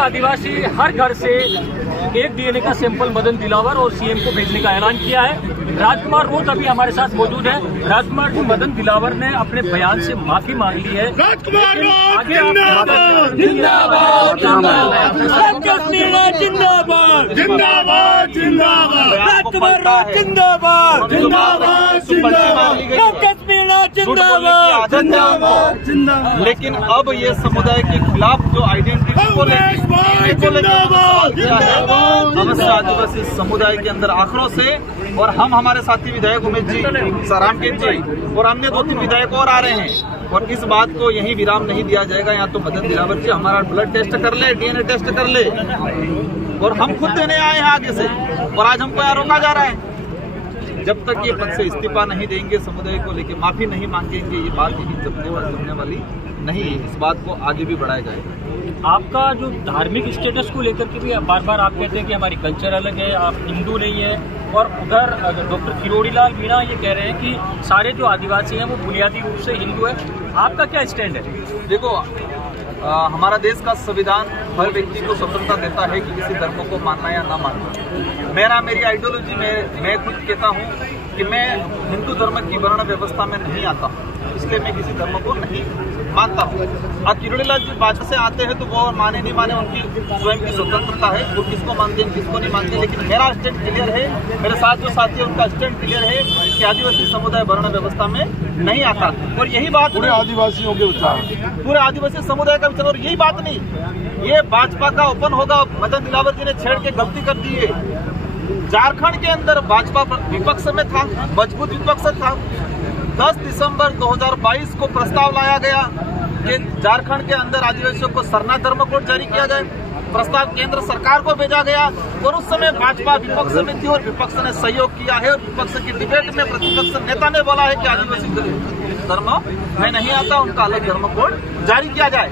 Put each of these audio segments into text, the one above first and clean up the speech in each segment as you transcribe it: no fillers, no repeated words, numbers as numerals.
आदिवासी हर घर से एक डीएनए का सैंपल मदन दिलावर और सीएम को भेजने का ऐलान किया है। राजकुमार रोज अभी हमारे साथ मौजूद है। राजकुमार जी, मदन दिलावर ने अपने बयान से माफी मांग ली है। राजकुमार रोज जिंदाबाद जिंदाबाद जिंदाबाद जिंदाबाद जिंदाबाद राजकुमार रोज जिंदाबाद जिंदाबाद जिंदाबाद जिंदाबाद जिंदाबाद। लेकिन अब ये समुदाय के खिलाफ जो आइडेंटिटी को समस्त आदिवासी समुदाय के अंदर आक्रोश है और हम हमारे साथी विधायक उमेश जी, रामकेश जी और अन्य 2-3 विधायक और आ रहे हैं और इस बात को यही विराम नहीं दिया जाएगा। यहाँ तो मदन दिलावर जी हमारा ब्लड टेस्ट कर ले, डीएनए टेस्ट कर ले और हम खुद देने आए हैं आगे से और आज हमको यहाँ रोका जा रहा है। जब तक ये पद से इस्तीफा नहीं देंगे, समुदाय को लेकर माफी नहीं मांगेंगे, ये बात यही जमने वाली नहीं है। इस बात को आगे भी बढ़ाया जाएगा। आपका जो धार्मिक स्टेटस को लेकर के भी बार बार आप कहते हैं कि हमारी कल्चर अलग है, आप हिंदू नहीं है, और उधर डॉक्टर किरोड़ी लाल मीणा ये कह रहे हैं कि सारे जो आदिवासी हैं वो बुनियादी रूप से हिंदू है। आपका क्या स्टैंड है? देखो, हमारा देश का संविधान हर व्यक्ति को स्वतंत्रता देता है कि किसी धर्म को मानना या ना मानना। मेरी आइडियोलॉजी में मैं खुद कहता हूँ कि मैं हिंदू धर्म की वर्ण व्यवस्था में नहीं आता हूँ, इसलिए मैं किसी धर्म को नहीं मानता हूँ। अब किरोड़ी लाल जी भाजपा से आते हैं तो वो माने नहीं माने, उनकी स्वयं की स्वतंत्रता है, वो किसको मानते हैं किसको नहीं मानते। लेकिन मेरा स्टैंड क्लियर है, मेरे साथ जो साथी है उनका स्टैंड क्लियर है कि आदिवासी समुदाय वर्ण व्यवस्था में नहीं आता। और यही बात पूरे आदिवासियों के विचार, पूरे आदिवासी समुदाय का विचार, और यही बात नहीं, ये भाजपा का ओपन होगा। मदन दिलावर जी ने छेड़ के गलती कर दी है। झारखंड के अंदर भाजपा विपक्ष में था, मजबूत विपक्ष था। 10 दिसंबर 2022 को प्रस्ताव लाया गया कि झारखंड के अंदर आदिवासियों को सरना धर्म कोड जारी किया जाए। प्रस्ताव केंद्र सरकार को भेजा गया और उस समय भाजपा विपक्ष में थी और विपक्ष ने सहयोग किया है। और विपक्ष की डिबेट में प्रतिपक्ष नेता ने बोला है कि आदिवासी धर्म में नहीं आता, उनका अलग धर्म कोड जारी किया जाए।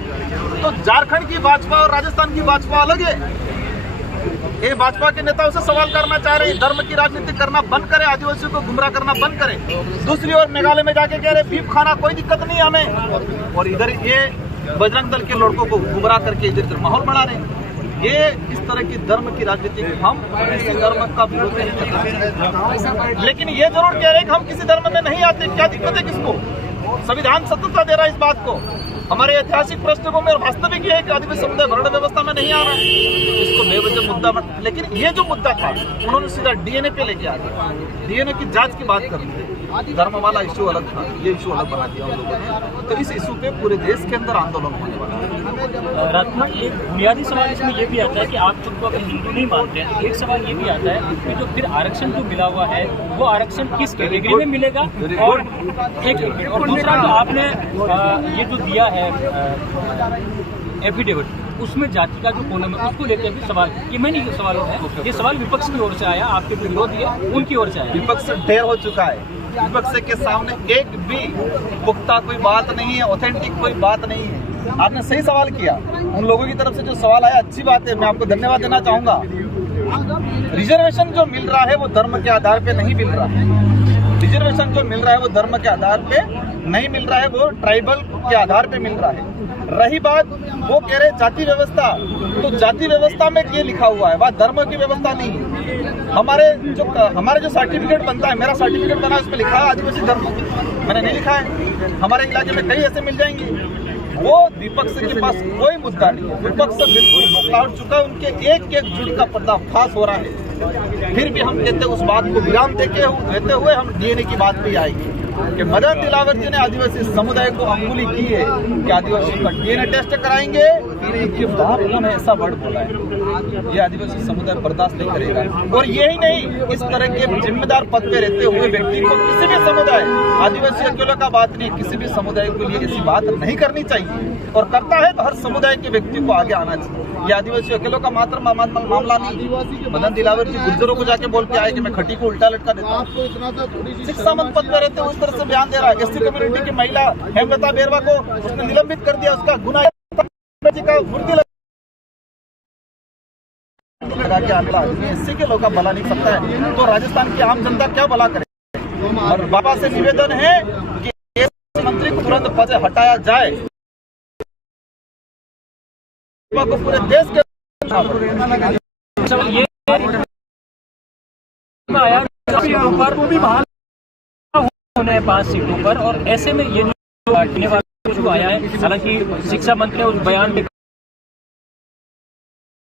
तो झारखंड की भाजपा और राजस्थान की भाजपा अलग है। ये भाजपा के नेताओं से सवाल करना चाह रहे हैं, धर्म की राजनीति करना बंद करे, आदिवासियों को गुमराह करना बंद करे। दूसरी ओर मेघालय में जाके कह रहे बीफ खाना कोई दिक्कत नहीं हमें, और इधर ये बजरंग दल के लड़कों को गुमराह करके इधर माहौल बना रहे हैं। ये इस तरह की धर्म की राजनीति, हम किसी धर्म का विरोध नहीं करते, लेकिन ये जरूर कह रहे हैं कि हम किसी धर्म में नहीं आते। क्या दिक्कत है किसको? संविधान स्वतंत्रता दे रहा है इस बात को। हमारे ऐतिहासिक पृष्ठभूमि और वास्तविक ये है कि आदिवासी समुदाय वर्ण व्यवस्था में नहीं आ रहा है। इसको बेवजह मुद्दा मत, लेकिन ये जो मुद्दा था उन्होंने सीधा डीएनए पे लेके आ गया। डीएनए की जांच की बात कर रही, धर्म वाला इशू अलग था, ये इशू अलग बना दिया हम लोगों ने। तो इस इशू पे पूरे देश के अंदर आंदोलन होने वाला है। राजकुमार, एक बुनियादी सवाल इसमें ये भी आता है कि आप खुद को अगर हिंदू नहीं मानते हैं, एक सवाल ये भी आता है कि जो फिर आरक्षण जो मिला हुआ है वो आरक्षण किस कैटेगरी में मिलेगा, और एक और दूसरा जो आपने ये जो दिया है एफिडेविट, उसमें जाति का जो कोलम है उसको लेकर भी सवाल, ये मैं नहीं सवाल है, ये सवाल विपक्ष की ओर से आया, आपके जो विरोधी है उनकी ओर से आया। विपक्ष ढेर हो चुका है, विपक्ष के सामने एक भी पुख्ता कोई बात नहीं है, ऑथेंटिक कोई बात नहीं है। आपने सही सवाल किया, उन लोगों की तरफ से जो सवाल आया अच्छी बात है, मैं आपको धन्यवाद देना चाहूंगा। रिजर्वेशन जो मिल रहा है वो धर्म के आधार पे नहीं मिल रहा है। रिजर्वेशन जो मिल रहा है वो धर्म के आधार पे नहीं मिल रहा है, वो ट्राइबल के आधार पे मिल रहा है। रही बात, वो कह रहे जाति व्यवस्था, तो जाति व्यवस्था में ये लिखा हुआ है, वह धर्म की व्यवस्था नहीं है। हमारे जो सर्टिफिकेट बनता है, मेरा सर्टिफिकेट बना है उसमें लिखा है आदिवासी धर्म, मैंने नहीं लिखा है। हमारे इलाके में कई ऐसे मिल जाएंगे। वो विपक्ष के पास कोई मुद्दा नहीं है, विपक्ष बिल्कुल मुखला उठ चुका है, उनके एक एक झूठ का पर्दाफाश हो रहा है। फिर भी हम कहते उस बात को विराम देते हुए हम डीएनए की बात पे आएंगे कि मदन दिलावर जी ने आदिवासी समुदाय को अंगुली की है कि आदिवासियों का डीएनए टेस्ट कराएंगे। इनके बाप उन्होंने ऐसा वर्ड बोला है, ये आदिवासी समुदाय बर्दाश्त नहीं करेगा। और यही नहीं, इस तरह के जिम्मेदार पद पे रहते हुए व्यक्ति को किसी भी समुदाय, आदिवासी अकेले का बात नहीं, किसी भी समुदाय के लिए ऐसी बात नहीं करनी चाहिए, और करता है तो हर समुदाय के व्यक्ति को आगे आना चाहिए। ये आदिवासी अकेलों का मात्र मामला नहीं। मदन दिलावर जी गुर्जरों को जाके बोल के आए कि मैं खटी को उल्टा लटका देता हूँ। शिक्षा मंत्री पद पर रहते हुए इस तरह से बयान दे रहा है। एससी कम्युनिटी की महिला हेमलता बेरवा को उसने निलंबित कर दिया, उसका गुना का मूर्ति लगा के आंकड़ा एससी के लोग का भला नहीं सकता है, तो राजस्थान की आम जनता क्या भला करे। और बाबा से निवेदन है कि मंत्री को तुरंत पद से हटाया जाए, को पूरे देश के ये आया ऊपर होने 5 सीटों पर, और ऐसे में ये जो आया है, हालांकि शिक्षा मंत्री ने उस बयान में